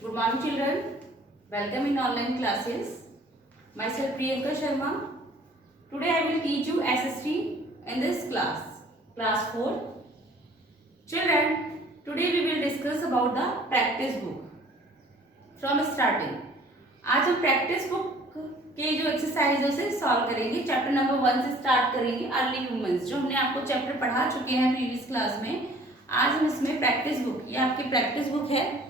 Good morning, children. Welcome in online classes. Myself Priyanka Sharma. Today I will teach you SST in this class, class 4. Children, today we will discuss about the practice book. From starting, आज हम practice book के जो exercise है उसे solve करेंगे. Chapter number 1 से start करेंगे. Early humans जो हमने आपको चैप्टर पढ़ा चुके हैं प्रीवियस क्लास में. आज हम इसमें प्रैक्टिस बुक, ये आपकी प्रैक्टिस बुक है,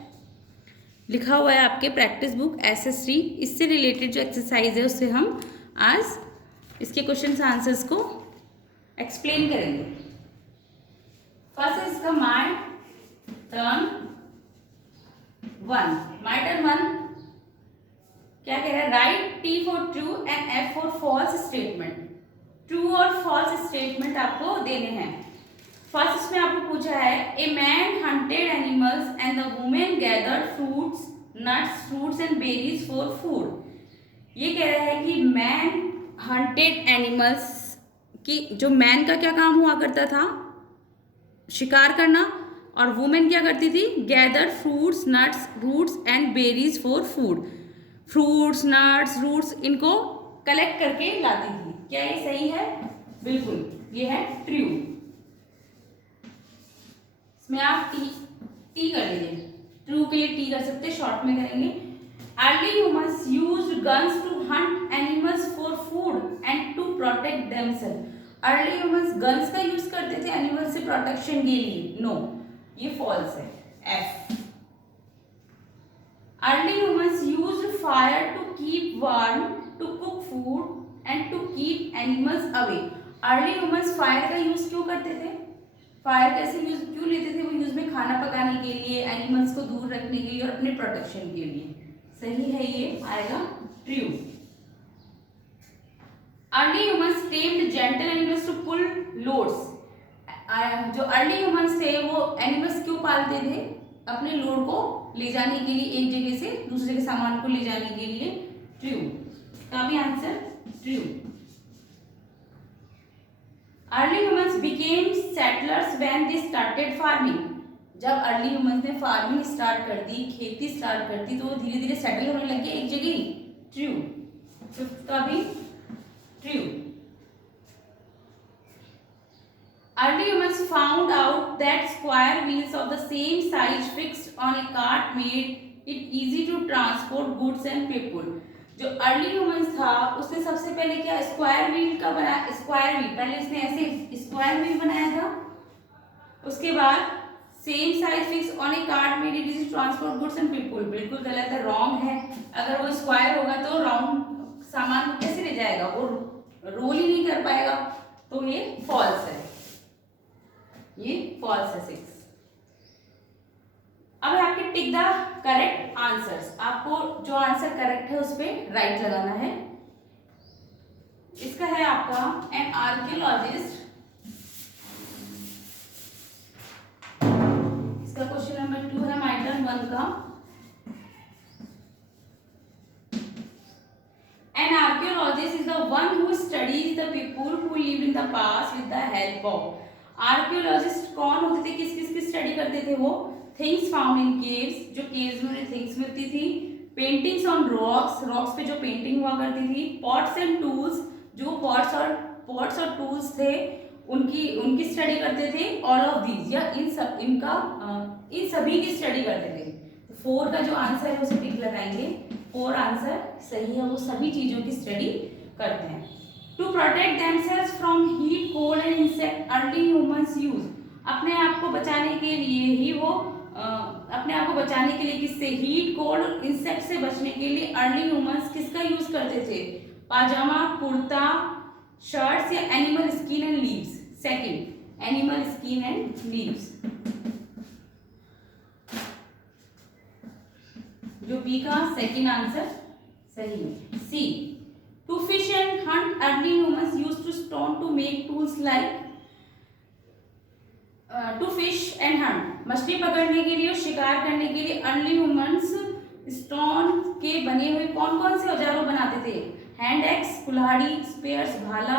लिखा हुआ है आपके प्रैक्टिस बुक SST. इससे रिलेटेड जो एक्सरसाइज है उससे हम आज इसके क्वेश्चन आंसर्स को एक्सप्लेन करेंगे. फर्स्ट इसका माय टर्न 1. माय टर्न 1 क्या कह रहा है? Write T for true and F for false statement. True और फॉल्स स्टेटमेंट आपको देने हैं. फर्स्ट इसमें आपको पूछा है a man hunted animals and the women gathered fruits nuts fruits and berries for food. ये कह रहा है कि मैन हंटेड एनिमल्स की, जो मैन का क्या काम हुआ करता था? शिकार करना. और वुमेन क्या करती थी? Gather fruits nuts roots and berries for food. Fruits nuts roots इनको कलेक्ट करके लाती थी. क्या ये सही है? बिल्कुल, ये है ट्रू. इसमें आप टी कर लीजिए. ट्रू के लिए टी कर सकते, शॉर्ट में करेंगे. Early humans used guns to hunt animals for food and to protect themself. Early humans guns का यूज करते थे एनिमल से प्रोटेक्शन के लिए. नो, ये फॉल्स है. F. Early humans used fire to keep warm to cook food and to keep animals away. Early humans fire का use क्यों करते थे? फायर कैसे यूज क्यों लेते थे? वो यूज में खाना पकाने के लिए, एनिमल्स को दूर रखने के लिए और अपने प्रोटेक्शन के लिए. सही है, ये आएगा true. Early humans tamed gentle animals to pull loads. जो अर्ली ह्यूमंस थे वो एनिमल्स क्यों पालते थे? अपने लोड को ले जाने के लिए, एक जगह से दूसरे के सामान को ले जाने के लिए. ट्रू का भी answer true. Early humans became settlers when they started farming. जब अर्ली ह्यूमंस ने फार्मिंग स्टार्ट कर दी, खेती स्टार्ट कर दी, तो वो धीरे धीरे सेटल होने लगे एक जगह. ट्रू. फिफ्थ का भी true. Early humans found out that square wheels of the same size fixed on a cart made it easy to transport goods and people. जो अर्ली ह्यूमंस था उसने सबसे पहले क्या स्क्वायर व्हील का बनाया? स्क्वायर व्हील पहले उसने ऐसे स्क्वायर व्हील बनाया था. उसके बाद same size fix on a cart made it easy to transport goods and people. बिल्कुल गलत है, रॉन्ग है. अगर वो स्क्वायर होगा तो राउंड सामान को कैसे ले जाएगा? वो रोल ही नहीं कर पाएगा. तो ये फॉल्स है, ये फॉल्स है. 6. अब आपके टिक द करेक्ट आंसर्स. आपको जो आंसर करेक्ट है उस पर राइट लगाना है. इसका है आपका एन आर्कियोलॉजिस्ट. इसका क्वेश्चन नंबर 2 है माय टर्न 1 का. An archaeologist is the one who studies the people who lived in the past with the help of. Archaeologist कौन होते थे? किस किस की स्टडी करते थे वो? थिंग्स फाउंड इन केव्स, जो केव्स में थिंग्स मिलती थी. पेंटिंग्स ऑन रॉक्स, रॉक्स पे जो पेंटिंग हुआ करती थी. पॉट्स एंड टूल्स, जो पॉट्स और टूल्स थे उनकी स्टडी करते थे. ऑल ऑफ दीज, या इन सभी की स्टडी करते थे. 4 का जो आंसर है उसे टिक लगाएंगे. 4 आंसर सही है, वो सभी चीजों की स्टडी करते हैं. To protect themselves from heat cold and insect early humans use. अपने आप को बचाने के लिए ही वो अपने आप को बचाने के लिए किससे? हीट कोल्ड इंसेक्ट से बचने के लिए अर्ली ह्यूमंस किसका यूज करते थे? पाजामा, कुर्ता, शर्ट्स या animal skin and leaves. Second, animal skin and leaves. जो बी का सेकंड आंसर सही है. C. To fish and hunt early humans used to stone to make tools like. To fish and hunt, मछली पकड़ने के लिए और शिकार करने के लिए अर्ली ह्यूमंस स्टोन के बने हुए कौन कौन से औजारों बनाते थे? हैंड एक्स, कुल्हाड़ी, स्पेयर्स, भाला,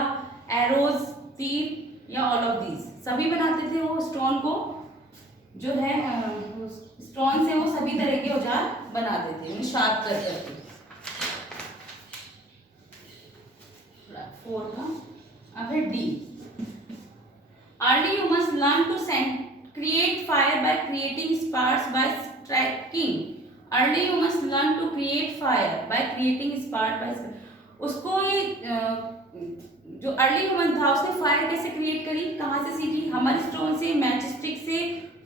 एरोज, तीर या ऑल ऑफ दीज. सभी बनाते थे वो स्टोन को जो है स्टोन से वो सभी तरह के औजार बना देते हैं शार्प कर करके। 4 का अब है D. Early humans learn to create fire by creating sparks by striking। Early humans learn to create fire by creating spark by, उसको ये जो अर्ली ह्यूमन था उसने फायर कैसे क्रिएट करी, कहाँ से सीखी, हमर स्टोन से, मैच स्टिक से,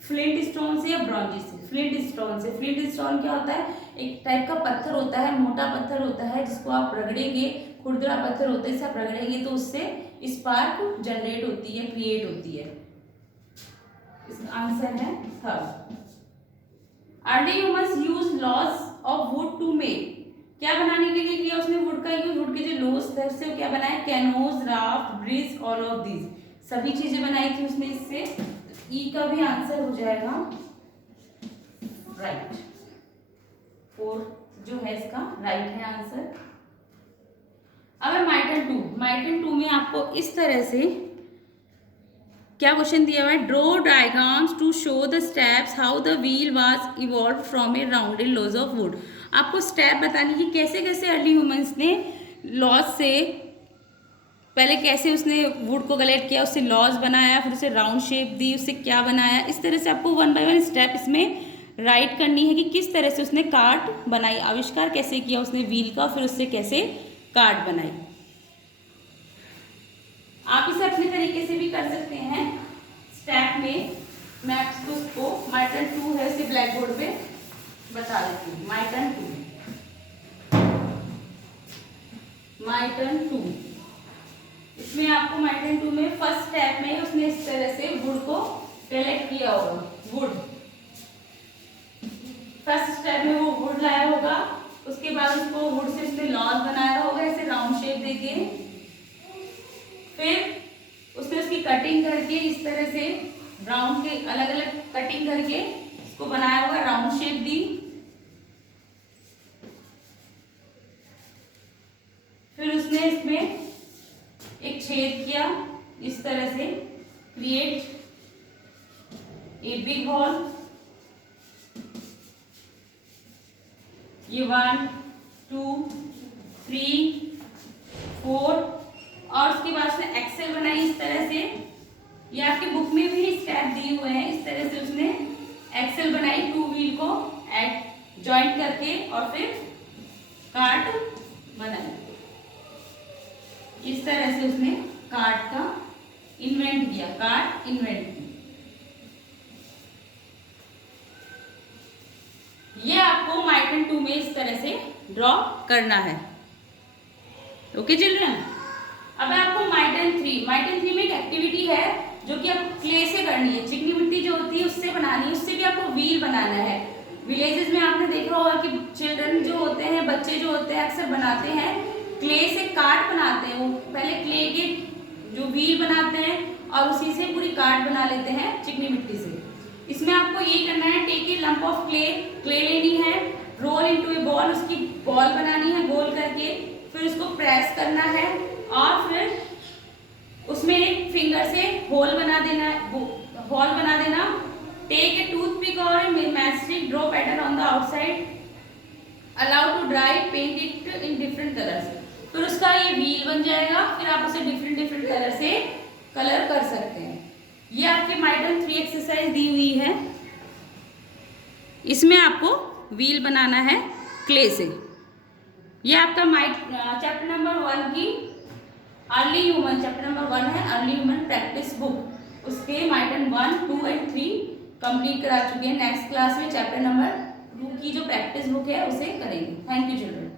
फ्लिंट स्टोन से या ब्रॉन्जी से। फ्लिंट स्टोन से। फ्लिंट स्टोन क्या होता है, एक टाइप का पत्थर होता है, मोटा पत्थर होता है जिसको आप रगड़ेंगे, खुरदरा पत्थर होता है, इसे आप रगड़ेंगे तो उससे स्पार्क जनरेट होती है, क्रिएट होती है। इसका आंसर है third. Early humans use logs of wood to make, क्या बनाने के लिए किया उसने वुड का यूज, वुड के जो लॉज थे उससे क्या बनाया, canoes, raft, bridge, all of these, सभी चीजें बनाई थी उसने इससे। ई का भी आंसर हो जाएगा राइट। 4 जो है इसका राइट है आंसर। अब है माइटन 2। माइटन 2 में आपको इस तरह से क्या क्वेश्चन दिया हुआ है, draw diagrams to show the steps how the wheel was evolve from a rounded logs of wood. आपको स्टेप बतानी कि कैसे कैसे अर्ली ह्यूमंस ने लॉज से पहले कैसे उसने वुड को कलेक्ट किया, उससे लॉज बनाया, फिर उसे राउंड शेप दी, उससे क्या बनाया। इस तरह से आपको 1 बाय 1 स्टेप इसमें राइट करनी है कि किस तरह से उसने कार्ट बनाई, आविष्कार कैसे किया उसने व्हील का, फिर उससे कैसे कार्ट बनाई। आप इसे अपने तरीके से भी कर सकते हैं स्टेप में। मैं उसको माइटन 2 है इसे ब्लैक बोर्ड पे बता देती हूँ। माइटन 2 इसमें आपको माइटन 2 में फर्स्ट स्टेप में उसने इस तरह से वुड को कलेक्ट किया होगा। वुड फर्स्ट स्टेप में वो वुड लाया होगा, उसके बाद उसको वुड से उसने लॉज बनाया होगा ऐसे राउंड शेप देके, फिर उसने उसकी कटिंग करके इस तरह से राउंड के अलग अलग कटिंग करके इसको बनाया होगा, राउंड शेप दी, फिर उसने इसमें एक छेद किया इस तरह से, क्रिएट ए बिग हॉल। ये 1 2 3 4 और उसके बाद उसने एक्सेल बनाई इस तरह से। ये आपकी बुक में भी स्टेप दिए हुए हैं, इस तरह से उसने एक्सेल बनाई 2 व्हील को जॉइंट करके और फिर कार्ट बनाई। इस तरह से उसने कार्ट का इन्वेंट किया, कार्ट इन्वेंट की। ये आपको माइटन 2 में इस तरह से ड्रॉ करना है। Okay children. अब आपको माइटन 3 में एक एक्टिविटी है जो कि आप क्ले से करनी है, चिकनी मिट्टी जो होती है उससे बनानी है, उससे भी आपको व्हील बनाना है। विलेजेस में आपने देखा होगा कि चिल्ड्रन जो होते हैं, बच्चे जो होते हैं अक्सर बनाते हैं क्ले से कार्ट बनाते हैं। वो पहले क्ले के जो व्हील बनाते हैं और उसी से पूरी कार्ट बना लेते हैं चिकनी मिट्टी से। इसमें आपको यही करना है, take a lump of clay लेनी है, रोल इनटू ए बॉल, उसकी बॉल बनानी है गोल करके, फिर उसको प्रेस करना है और फिर उसमें एक फिंगर से होल बना देना। टेक ए टूथपिक और a matchstick, draw pattern on the outside, allow to dry, paint it in different colours. फिर उसका ये व्हील बन जाएगा, फिर आप उसे डिफरेंट कलर से कलर कर सकते हैं। ये आपके माइटन 3 एक्सरसाइज दी हुई है, इसमें आपको व्हील बनाना है क्ले से। ये आपका चैप्टर नंबर 1 की अर्ली ह्यूमन, चैप्टर नंबर 1 है अर्ली ह्यूमन प्रैक्टिस बुक, उसके माइटन 1 2 एंड 3 कंप्लीट करा चुके हैं। नेक्स्ट क्लास में चैप्टर नंबर 2 की जो प्रैक्टिस बुक है उसे करेंगे। Thank you children.